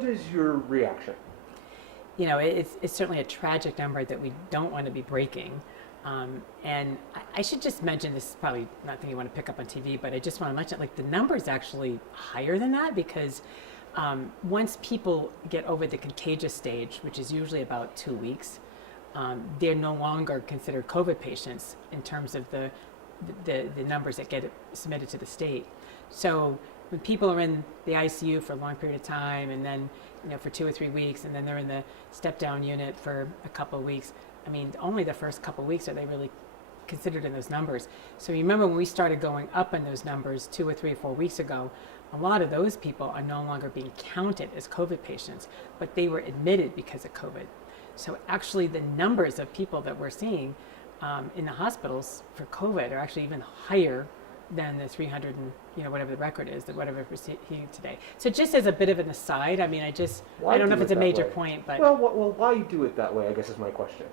what is your reaction? It's certainly a tragic number that we don't want to be breaking. And I should just mention, this is probably not something you want to pick up on TV, but I just want to mention, like, the number is actually higher than that because once people get over the contagious stage, which is usually about 2 weeks, they're no longer considered COVID patients in terms of the numbers that get submitted to the state. So when people are in the ICU for a long period of time, and then for 2 or 3 weeks, and then they're in the step-down unit for a couple of weeks, I mean, only the first couple of weeks are they really considered in those numbers. So remember when we started going up in those numbers 2 or 3 or 4 weeks ago, a lot of those people are no longer being counted as COVID patients, but they were admitted because of COVID. So actually the numbers of people that we're seeing in the hospitals for COVID are actually even higher than the 300 and whatever the record is, that whatever we're seeing today. So just as a bit of an aside, I mean, I don't know if it's a major point, but well, why do it that way, I guess, is my question.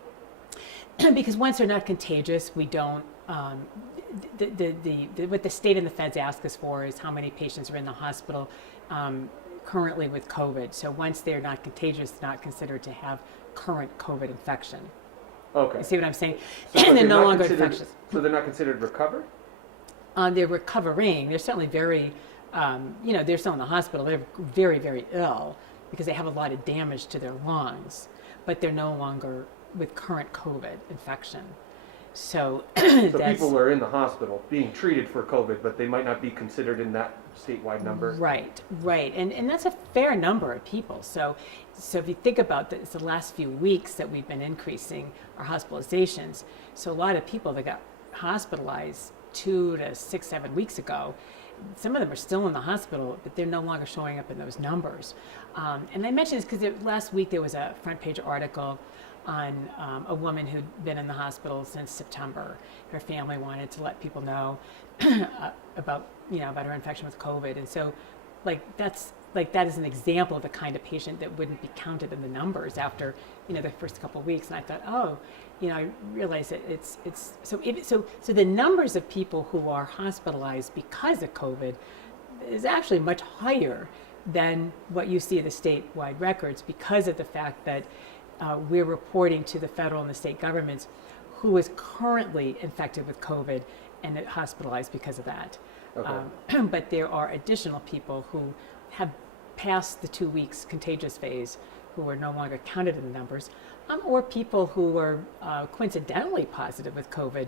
Because once they're not contagious, we don't. What the state and the feds ask us for is how many patients are in the hospital currently with COVID. So once they're not contagious, they're not considered to have current COVID infection. Okay. You see what I'm saying? So And they're no longer infectious. So they're not considered recovered? They're recovering. They're certainly very, they're still in the hospital. They're very, very ill because they have a lot of damage to their lungs, but they're no longer with current COVID infection. So people are in the hospital being treated for COVID, but they might not be considered in that statewide number. Right. And that's a fair number of people. So if you think about this, the last few weeks that we've been increasing our hospitalizations, so a lot of people that got hospitalized 2 to 6, 7 weeks ago, some of them are still in the hospital, but they're no longer showing up in those numbers. And I mention this because last week there was a front page article on a woman who'd been in the hospital since September. Her family wanted to let people know about her infection with COVID. And so that is an example of the kind of patient that wouldn't be counted in the numbers after, the first couple of weeks. And I thought, I realized that it's so the numbers of people who are hospitalized because of COVID is actually much higher than what you see in the statewide records because of the fact that we're reporting to the federal and the state governments who is currently infected with COVID and hospitalized because of that. Okay. But there are additional people who have passed the 2 weeks contagious phase who are no longer counted in the numbers, or people who are coincidentally positive with COVID,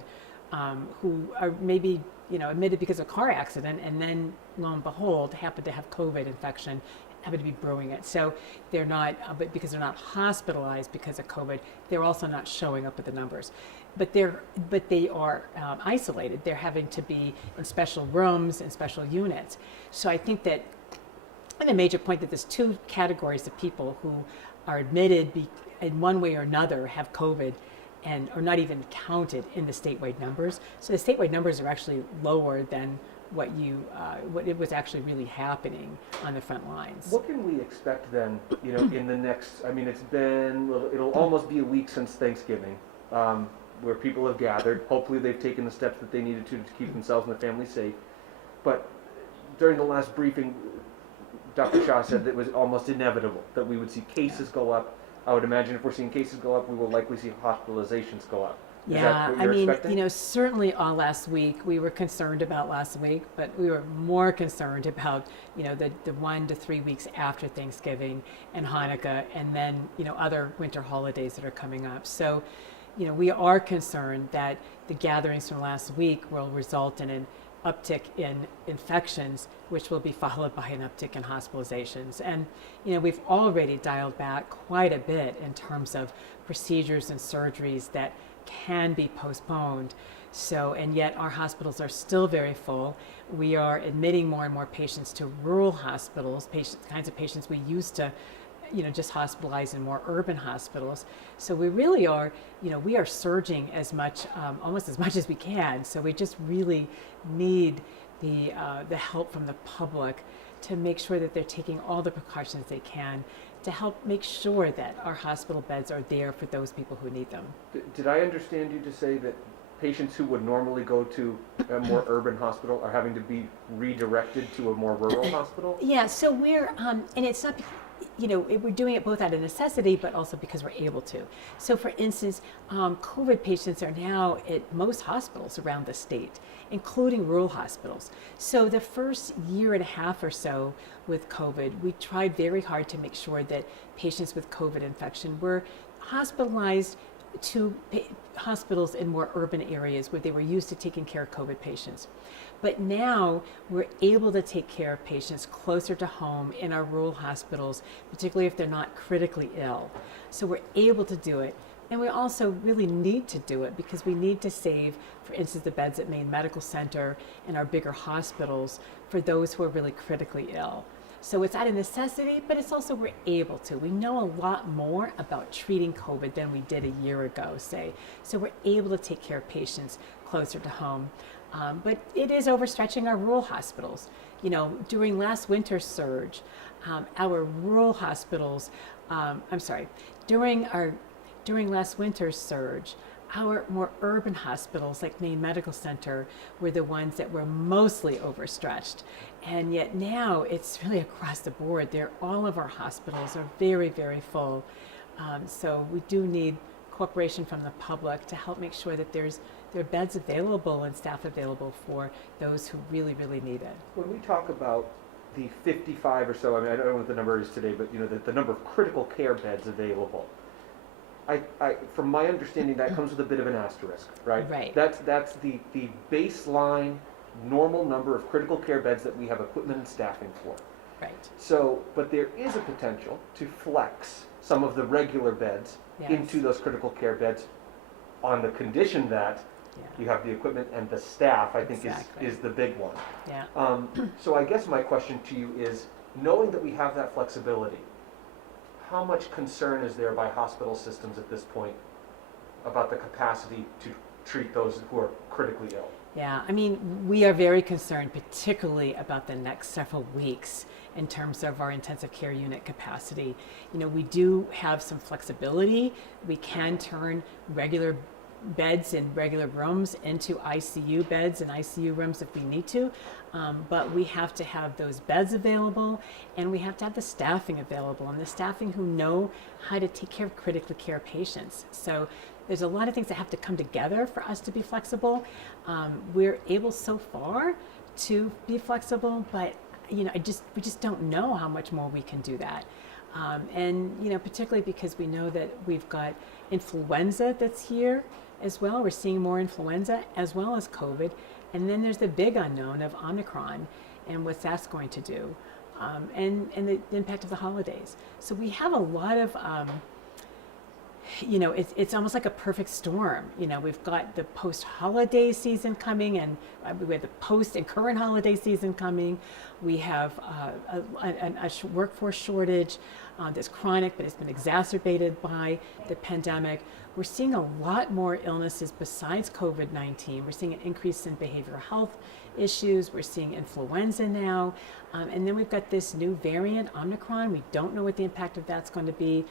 who are maybe admitted because of a car accident, and then lo and behold happen to have COVID infection, happen to be brewing it. So they're not, but because they're not hospitalized because of COVID, they're also not showing up with the numbers. But they are isolated. They're having to be in special rooms and special units. So I think that, and the major point that there's 2 categories of people who are admitted in one way or another have COVID and are not even counted in the statewide numbers. So the statewide numbers are actually lower than what it was actually really happening on the front lines. What can we expect then, in the next, it'll almost be a week since Thanksgiving, where people have gathered. Hopefully they've taken the steps that they needed to keep themselves and their families safe. But during the last briefing, Dr. Shah said that it was almost inevitable that we would see cases go up. I would imagine if we're seeing cases go up, we will likely see hospitalizations go up. Is that what you're expecting? Certainly all last week we were concerned about last week, but we were more concerned about, the 1 to 3 weeks after Thanksgiving and Hanukkah, and then, other winter holidays that are coming up. So, we are concerned that the gatherings from last week will result in an uptick in infections, which will be followed by an uptick in hospitalizations. And, we've already dialed back quite a bit in terms of procedures and surgeries that can be postponed. So, and yet our hospitals are still very full. We are admitting more and more patients to rural hospitals, kinds of patients we used to, just hospitalize in more urban hospitals. So we really are, we are surging as much, almost as much as we can. So we just really need the help from the public to make sure that they're taking all the precautions they can to help make sure that our hospital beds are there for those people who need them. Did I understand you to say that patients who would normally go to a more urban hospital are having to be redirected to a more rural hospital? Yeah, so we're, and it's not, we're doing it both out of necessity, but also because we're able to. So, for instance, COVID patients are now at most hospitals around the state, including rural hospitals. So, the first year and a half or so with COVID, we tried very hard to make sure that patients with COVID infection were hospitalized to hospitals in more urban areas where they were used to taking care of COVID patients. But now we're able to take care of patients closer to home in our rural hospitals, particularly if they're not critically ill. So we're able to do it. And we also really need to do it because we need to save, for instance, the beds at Maine Medical Center and our bigger hospitals for those who are really critically ill. So it's out of necessity, but it's also we're able to. We know a lot more about treating COVID than we did a year ago, say. So we're able to take care of patients closer to home. But it is overstretching our rural hospitals. During last winter's surge, our rural hospitals, during last winter's surge, our more urban hospitals like Maine Medical Center were the ones that were mostly overstretched. And yet now it's really across the board. All of our hospitals are very, very full. So we do need cooperation from the public to help make sure that there are beds available and staff available for those who really, really need it. When we talk about the 55 or so, I don't know what the number is today, but the number of critical care beds available, from my understanding, that comes with a bit of an asterisk, right? Right. That's the baseline normal number of critical care beds that we have equipment and staffing for. Right. So, but there is a potential to flex some of the regular beds Yes. into those critical care beds on the condition that you have the equipment and the staff, I think Exactly. is the big one. Yeah. So I guess my question to you is, knowing that we have that flexibility, how much concern is there by hospital systems at this point about the capacity to treat those who are critically ill? Yeah, we are very concerned, particularly about the next several weeks in terms of our intensive care unit capacity. We do have some flexibility. We can turn regular beds in regular rooms into ICU beds and ICU rooms if we need to, but we have to have those beds available, and we have to have the staffing available, and the staffing who know how to take care of critically care patients. So there's a lot of things that have to come together for us to be flexible. We're able so far to be flexible, but we just don't know how much more we can do that. And particularly because we know that we've got influenza that's here as well. We're seeing more influenza as well as COVID. And then there's the big unknown of Omicron and what that's going to do, and the impact of the holidays. So we have a lot of, it's almost like a perfect storm. We've got the post-holiday season coming, and we have the post and current holiday season coming. We have a workforce shortage that's chronic, but it's been exacerbated by the pandemic. We're seeing a lot more illnesses besides COVID-19. We're seeing an increase in behavioral health issues. We're seeing influenza now. And then we've got this new variant, Omicron. We don't know what the impact of that's going to be.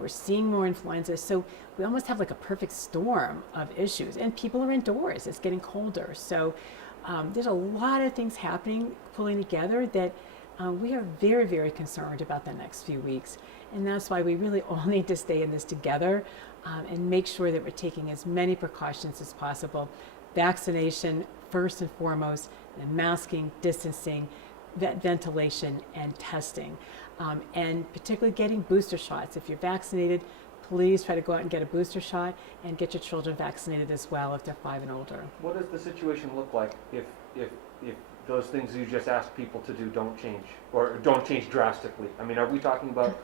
We're seeing more influenza. So we almost have like a perfect storm of issues. And people are indoors. It's getting colder. So there's a lot of things happening, pulling together that we are very, very concerned about the next few weeks. And that's why we really all need to stay in this together and make sure that we're taking as many precautions as possible. Vaccination, first and foremost, and masking, distancing, ventilation, and testing. And particularly getting booster shots. If you're vaccinated, please try to go out and get a booster shot and get your children vaccinated as well if they're 5 and older. What does the situation look like if those things you just asked people to do don't change, or don't change drastically? Are we talking about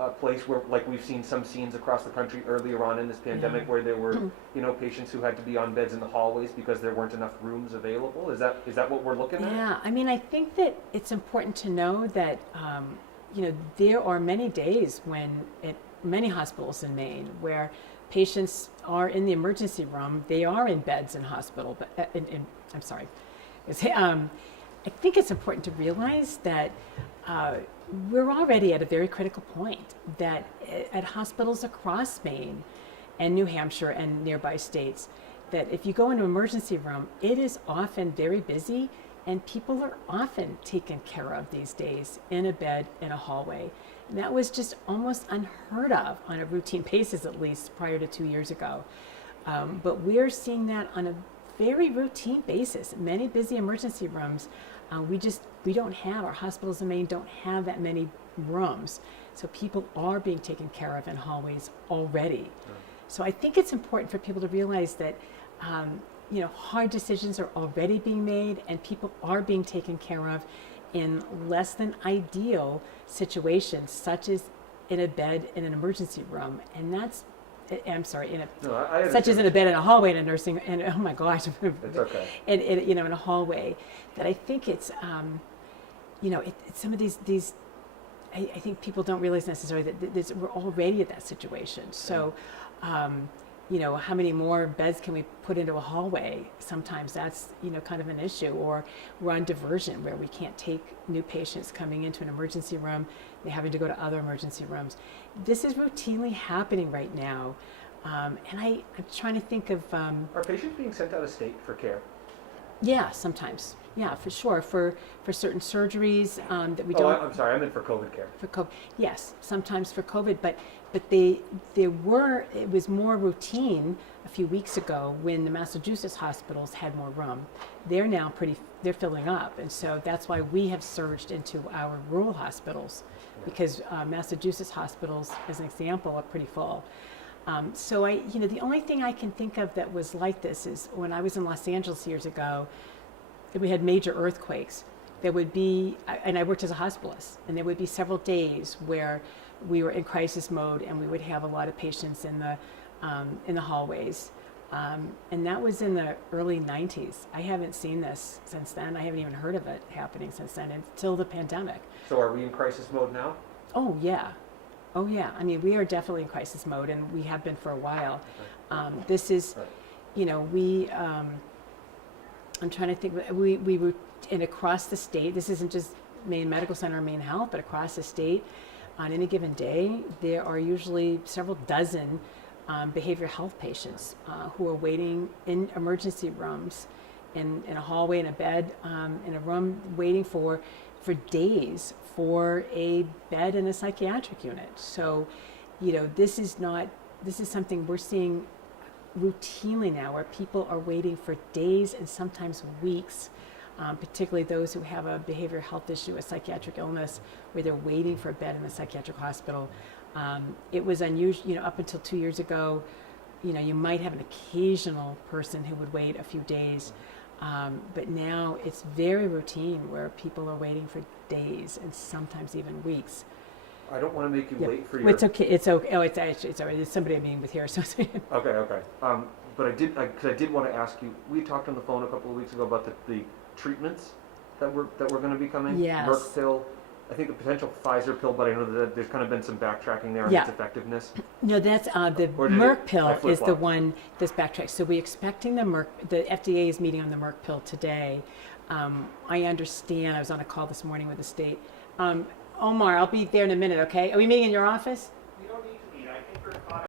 a place where, like we've seen some scenes across the country earlier on in this pandemic, where there were, patients who had to be on beds in the hallways because there weren't enough rooms available? Is that what we're looking at? Yeah, I think that it's important to know that, there are many days when at many hospitals in Maine where patients are in the emergency room, they are in beds in hospital, but I think it's important to realize that we're already at a very critical point, that at hospitals across Maine and New Hampshire and nearby states, that if you go into an emergency room, it is often very busy, and people are often taken care of these days in a bed in a hallway. That was just almost unheard of on a routine basis, at least prior to 2 years ago. But we're seeing that on a very routine basis. Many busy emergency rooms, we don't have, our hospitals in Maine don't have that many rooms. So people are being taken care of in hallways already. So I think it's important for people to realize that, hard decisions are already being made and people are being taken care of in less than ideal situations, such as in a bed in an emergency room. And that's, I'm sorry, such as in a bed in a hallway in a nursing, and oh my gosh, it's okay. And in a hallway, that I think it's, it's some of these. I think people don't realize necessarily that we're already at that situation. So, how many more beds can we put into a hallway? Sometimes that's, kind of an issue. Or we're on diversion where we can't take new patients coming into an emergency room. They're having to go to other emergency rooms. This is routinely happening right now. And I'm trying to think of... Are patients being sent out of state for care? Yeah, sometimes. Yeah, for sure. For certain surgeries that we Oh, don't... I'm sorry, I meant for COVID care. For COVID, yes, sometimes for COVID, but it was more routine a few weeks ago when the Massachusetts hospitals had more room. They're now they're filling up, and so that's why we have surged into our rural hospitals, because Massachusetts hospitals, as an example, are pretty full. So the only thing I can think of that was like this is when I was in Los Angeles years ago, we had major earthquakes. There would be, and I worked as a hospitalist, and there would be several days where we were in crisis mode, and we would have a lot of patients in the hallways, and that was in the early 90s. I haven't seen this since then. I haven't even heard of it happening since then until the pandemic. So are we in crisis mode now? Oh yeah. I mean, we are definitely in crisis mode, and we have been for a while. This is, I'm trying to think. We were across the state. This isn't just Maine Medical Center or MaineHealth, but across the state, on any given day, there are usually several dozen behavioral health patients who are waiting in emergency rooms, in a hallway, in a bed, in a room, waiting for days for a bed in a psychiatric unit. So, this is something we're seeing routinely now, where people are waiting for days and sometimes weeks, particularly those who have a behavioral health issue, a psychiatric illness, where they're waiting for a bed in a psychiatric hospital. It was unusual, up until 2 years ago, you might have an occasional person who would wait a few days, but now it's very routine where people are waiting for days and sometimes even weeks. I don't want to make you late for your... It's okay. It's okay. Oh, it's actually, it's all right. There's somebody I'm meeting with here. So Okay. But I did want to ask you, we talked on the phone a couple of weeks ago about the treatments that were going to be coming. Yes. Merck pill, I think the potential Pfizer pill, but I know that there's kind of been some backtracking there on its effectiveness. No, that's the Merck pill is the one that's backtracked. So we're expecting the FDA is meeting on the Merck pill today. I understand. I was on a call this morning with the state. Omar, I'll be there in a minute, okay? Are we meeting in your office? We don't need to meet. I think we're fine.